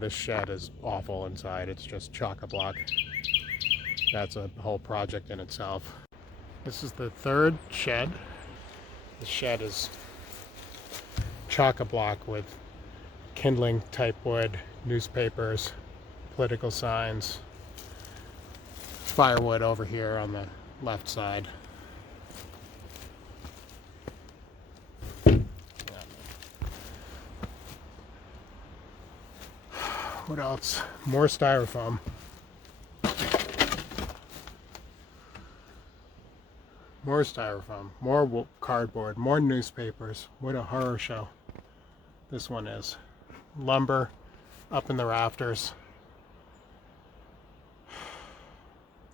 This shed is awful inside. It's just chock-a-block. That's a whole project in itself. This is the third shed. The shed is chock-a-block with kindling type wood, newspapers, political signs, firewood over here on the left side. What else? More styrofoam. More styrofoam, more cardboard, more newspapers. What a horror show this one is. Lumber up in the rafters.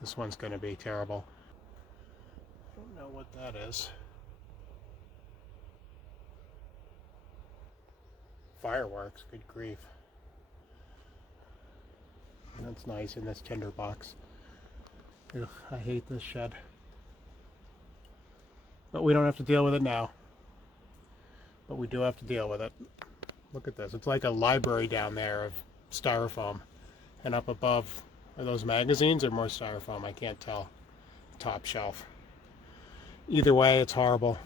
This one's going to be terrible. I don't know what that is. Fireworks, good grief. That's nice in this tinder box. Ugh, I hate this shed. But we don't have to deal with it now. But we do have to deal with it. Look at this. It's like a library down there of styrofoam. And up above, are those magazines or more styrofoam? I can't tell. Top shelf. Either way, it's horrible.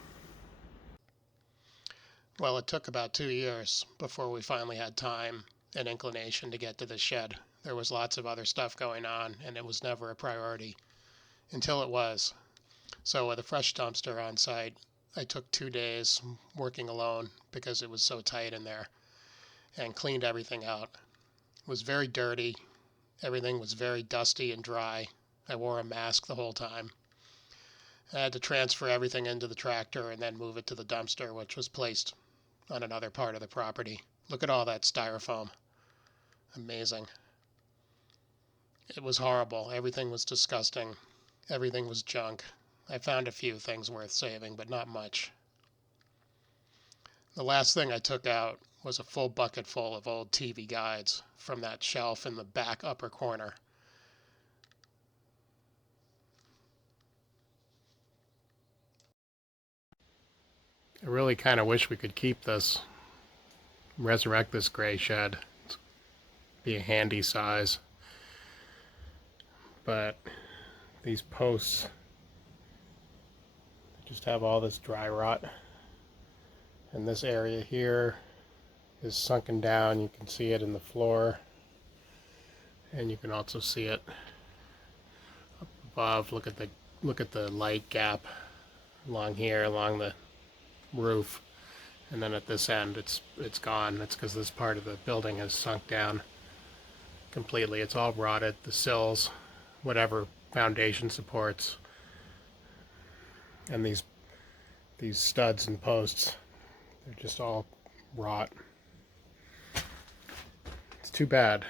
Well, it took about 2 years before we finally had time and inclination to get to the shed. There was lots of other stuff going on, and it was never a priority until it was. So with a fresh dumpster on site, I took 2 days working alone because it was so tight in there and cleaned everything out. It was very dirty. Everything was very dusty and dry. I wore a mask the whole time. I had to transfer everything into the tractor and then move it to the dumpster, which was placed on another part of the property. Look at all that styrofoam. Amazing. It was horrible. Everything was disgusting. Everything was junk. I found a few things worth saving, but not much. The last thing I took out was a full bucket full of old TV guides from that shelf in the back upper corner. I really kind of wish we could keep this, resurrect this gray shed. It'd be a handy size. But these posts just have all this dry rot. And this area here is sunken down. You can see it in the floor. And you can also see it up above. Look at the light gap along here, along the roof. And then at this end it's gone. That's because this part of the building has sunk down completely. It's all rotted. The sills, whatever foundation supports, and these studs and posts, they're just all rot. It's too bad.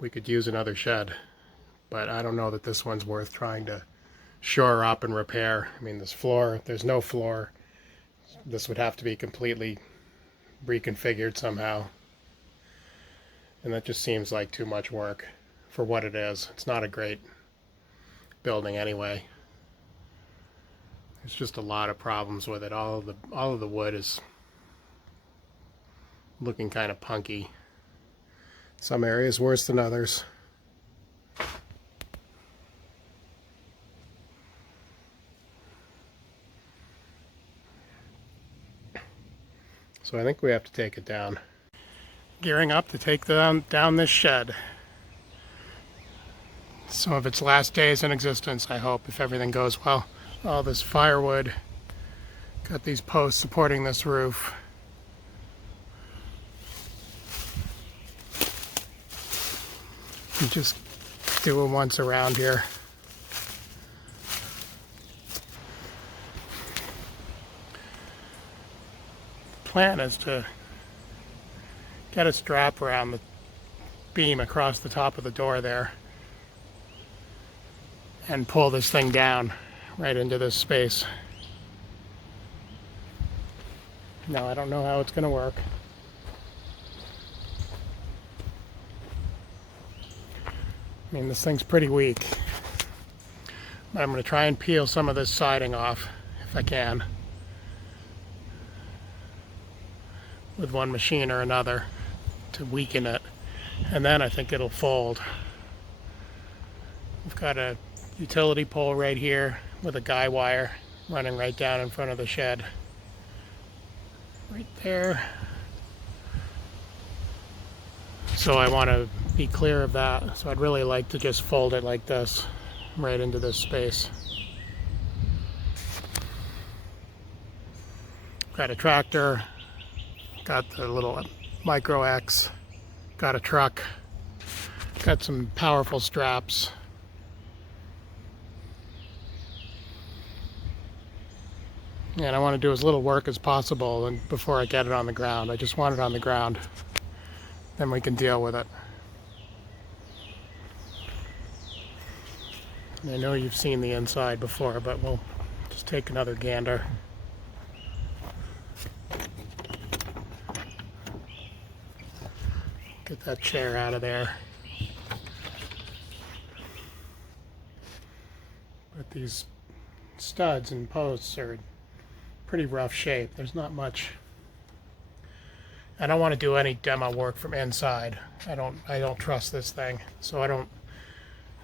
We could use another shed, but I don't know that this one's worth trying to shore up and repair. I mean, this floor, there's no floor. This would have to be completely reconfigured somehow. And that just seems like too much work for what it is. It's not a great building anyway. There's just a lot of problems with it. All of the wood is looking kind of punky. Some areas worse than others. So I think we have to take it down. Gearing up to take down this shed. Some of its last days in existence, I hope, if everything goes well. All this firewood. Got these posts supporting this roof. You just do it once around here. Plan is to get a strap around the beam across the top of the door there and pull this thing down right into this space. Now I don't know how it's going to work. I mean, this thing's pretty weak. But I'm going to try and peel some of this siding off if I can. with one machine or another to weaken it, and then I think it'll fold. We've got a utility pole right here with a guy wire running right down in front of the shed. Right there. So I want to be clear of that. So I'd really like to just fold it like this, right into this space. Got a tractor, got the little Micro X, got a truck, got some powerful straps. And I want to do as little work as possible and before I get it on the ground. I just want it on the ground. Then we can deal with it. And I know you've seen the inside before, but we'll just take another gander. Get that chair out of there. But these studs and posts are pretty rough shape. There's not much. I don't want to do any demo work from inside. I don't trust this thing. So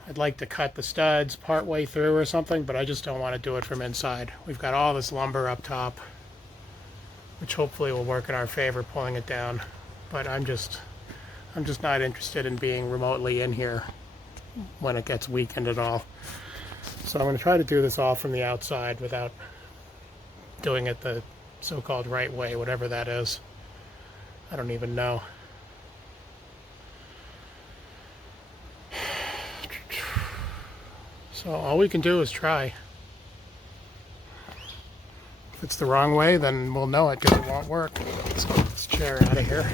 I'd like to cut the studs part way through or something, but I just don't want to do it from inside. We've got all this lumber up top, which hopefully will work in our favor pulling it down. But I'm just not interested in being remotely in here when it gets weakened at all. So I'm going to try to do this all from the outside without doing it the so-called right way, whatever that is. I don't even know. So all we can do is try. If it's the wrong way, then we'll know it because it won't work. Let's get this chair out of here.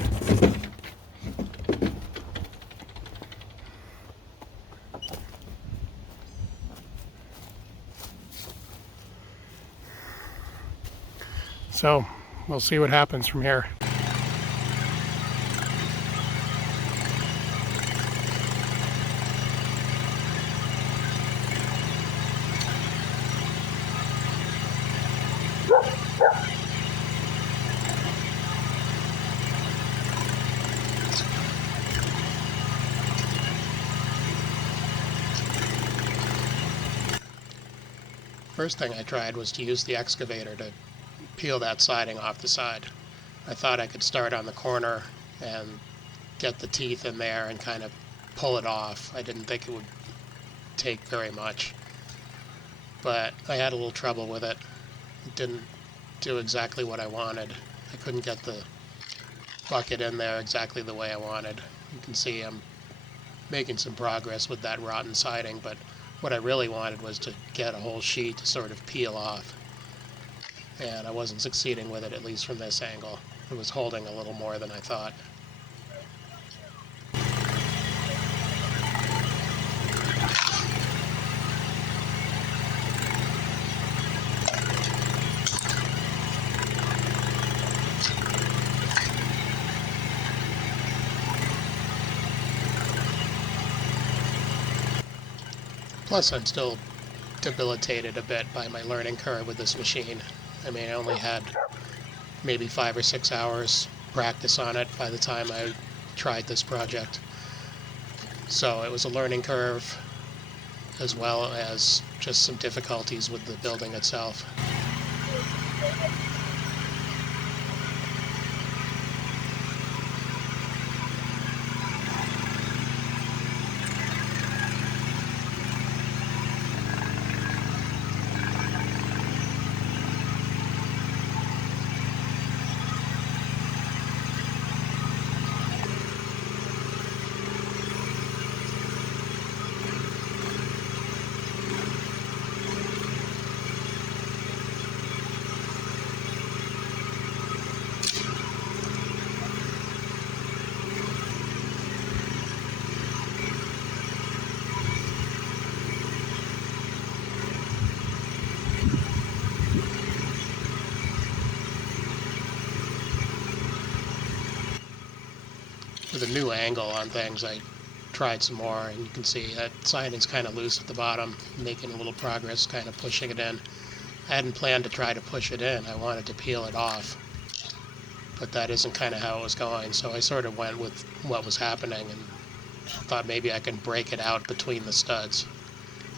So we'll see what happens from here. First thing I tried was to use the excavator to peel that siding off the side. I thought I could start on the corner and get the teeth in there and kind of pull it off. I didn't think it would take very much, but I had a little trouble with it. It didn't do exactly what I wanted. I couldn't get the bucket in there exactly the way I wanted. You can see I'm making some progress with that rotten siding, but what I really wanted was to get a whole sheet to sort of peel off. And I wasn't succeeding with it, at least from this angle. It was holding a little more than I thought. Plus, I'm still debilitated a bit by my learning curve with this machine. I mean, I only had maybe 5 or 6 hours practice on it by the time I tried this project. So it was a learning curve as well as just some difficulties with the building itself. With a new angle on things, I tried some more, and you can see that siding's kind of loose at the bottom, making a little progress, kind of pushing it in. I hadn't planned to try to push it in. I wanted to peel it off. but that isn't kind of how it was going. So I sort of went with what was happening and thought maybe I could break it out between the studs.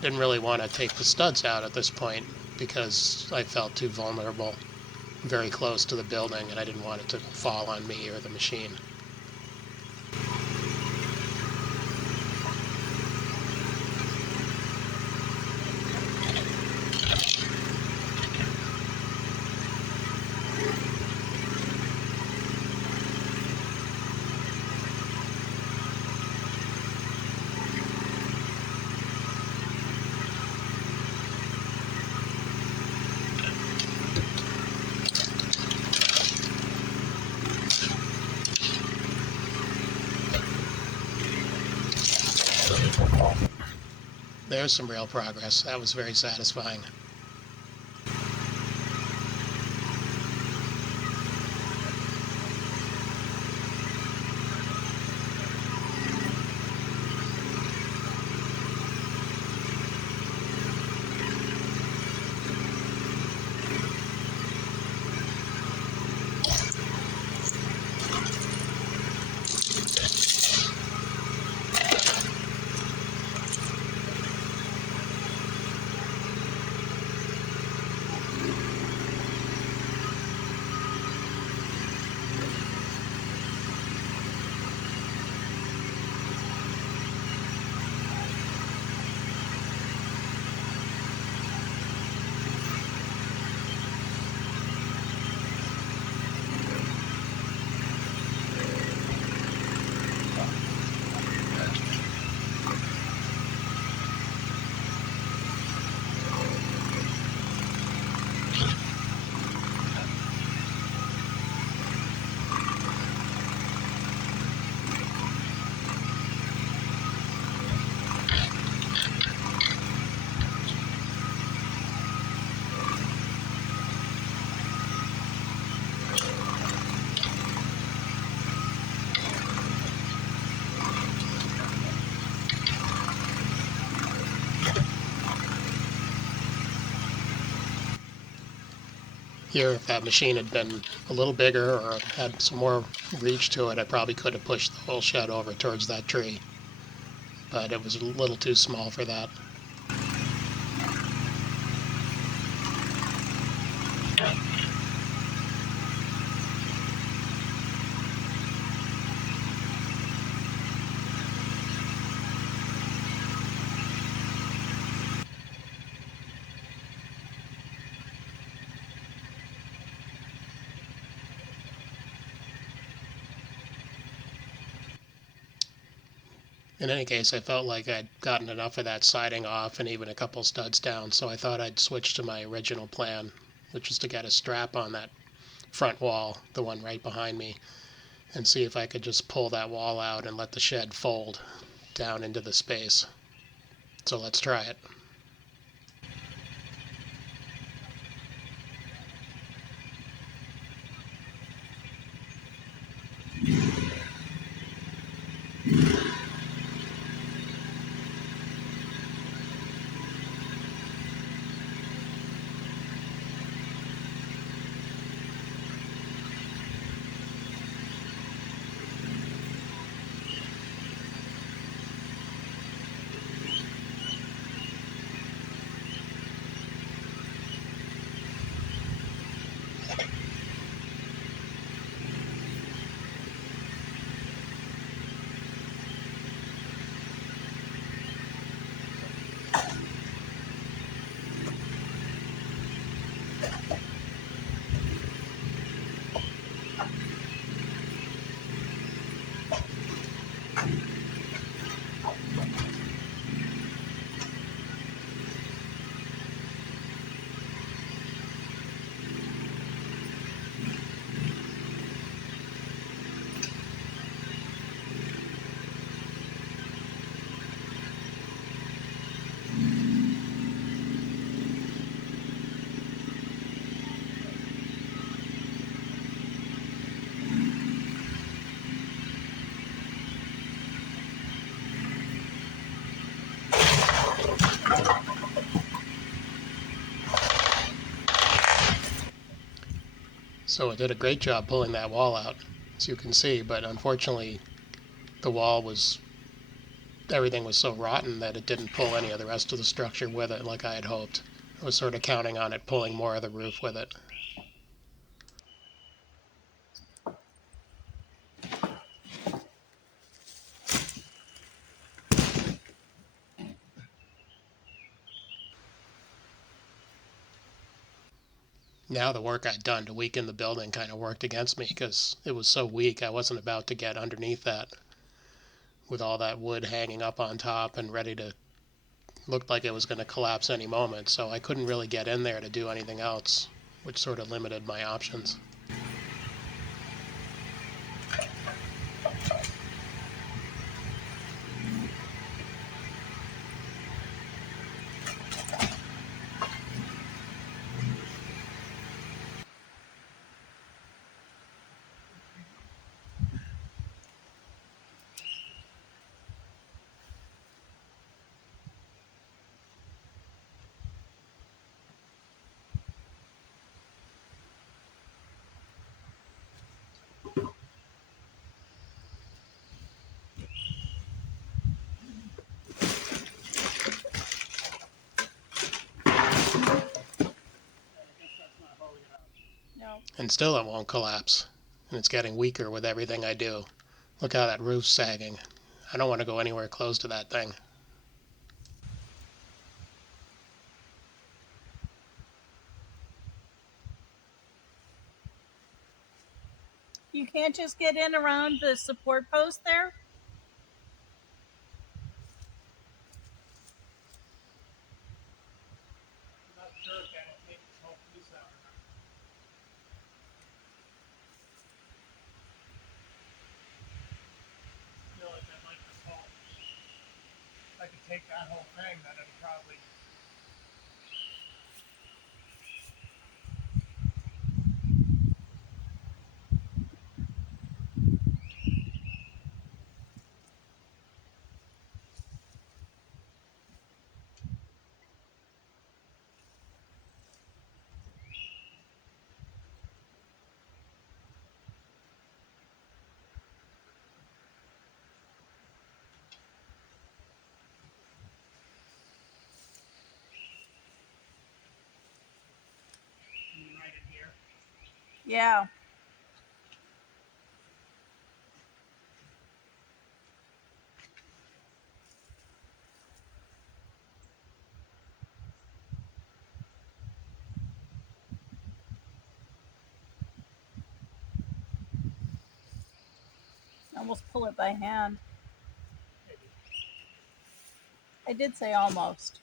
Didn't really want to take the studs out at this point because I felt too vulnerable, very close to the building, and I didn't want it to fall on me or the machine. There's some real progress. That was very satisfying. Here, if that machine had been a little bigger or had some more reach to it, I probably could have pushed the whole shed over towards that tree. But it was a little too small for that. In any case, I felt like I'd gotten enough of that siding off and even a couple studs down, so I thought I'd switch to my original plan, which was to get a strap on that front wall, the one right behind me, and see if I could just pull that wall out and let the shed fold down into the space. So let's try it. So it did a great job pulling that wall out, as you can see, but unfortunately the wall was, everything was so rotten that it didn't pull any of the rest of the structure with it like I had hoped. I was sort of counting on it pulling more of the roof with it. Now the work I'd done to weaken the building kind of worked against me because it was so weak. I wasn't about to get underneath that with all that wood hanging up on top and ready to, looked like it was going to collapse any moment. So I couldn't really get in there to do anything else, which sort of limited my options. No. And still it won't collapse. And it's getting weaker with everything I do. Look how that roof's sagging. I don't want to go anywhere close to that thing. You can't just get in around the support post there? I'm not sure if that'll take this whole piece out or not. I feel like that might just hold. If I could take that whole thing, then it'd probably. Right in here. Yeah. Almost pull it by hand. Maybe. I did say almost.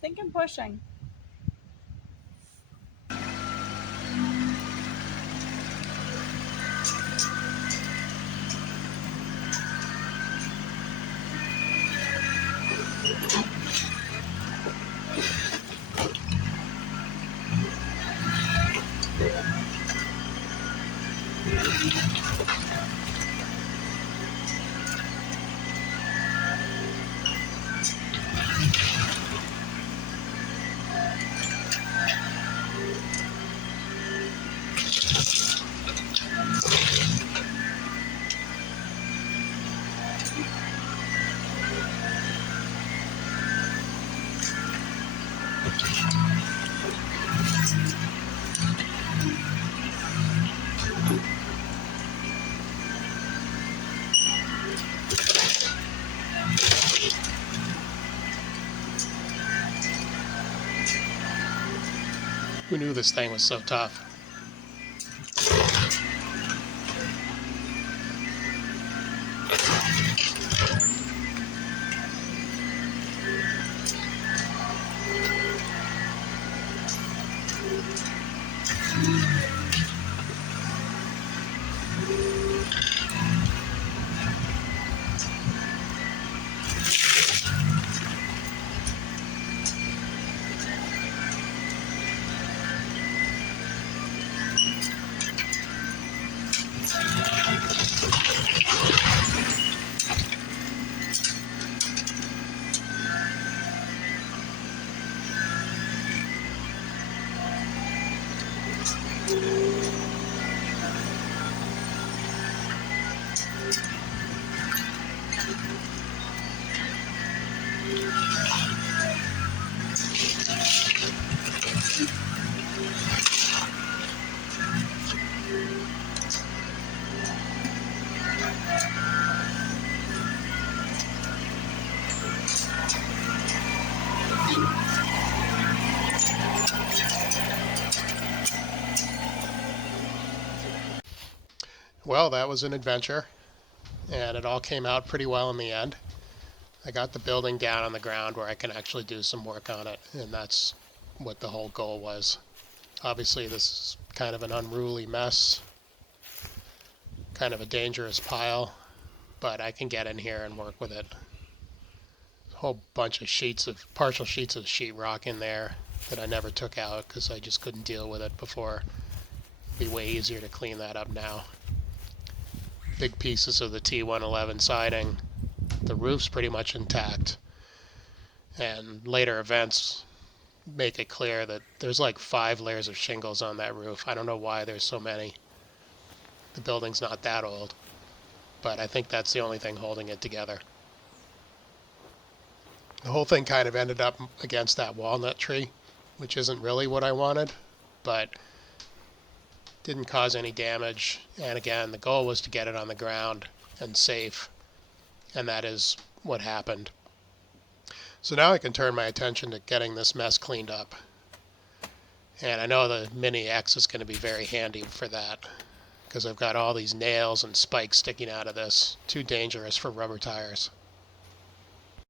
Thinking pushing. Who knew this thing was so tough? Well, that was an adventure, and it all came out pretty well in the end. I got the building down on the ground where I can actually do some work on it, and that's what the whole goal was. Obviously, this is kind of an unruly mess, kind of a dangerous pile, but I can get in here and work with it. A whole bunch of partial sheets of sheetrock in there that I never took out because I just couldn't deal with it before. It'd be way easier to clean that up now. Big pieces of the T111 siding. The roof's pretty much intact. And later events make it clear that there's like 5 layers of shingles on that roof. I don't know why there's so many. The building's not that old, but I think that's the only thing holding it together. The whole thing kind of ended up against that walnut tree, which isn't really what I wanted, but didn't cause any damage. And again, the goal was to get it on the ground and safe, and that is what happened. So now I can turn my attention to getting this mess cleaned up. And I know the Mini X is going to be very handy for that, because I've got all these nails and spikes sticking out of this. Too dangerous for rubber tires.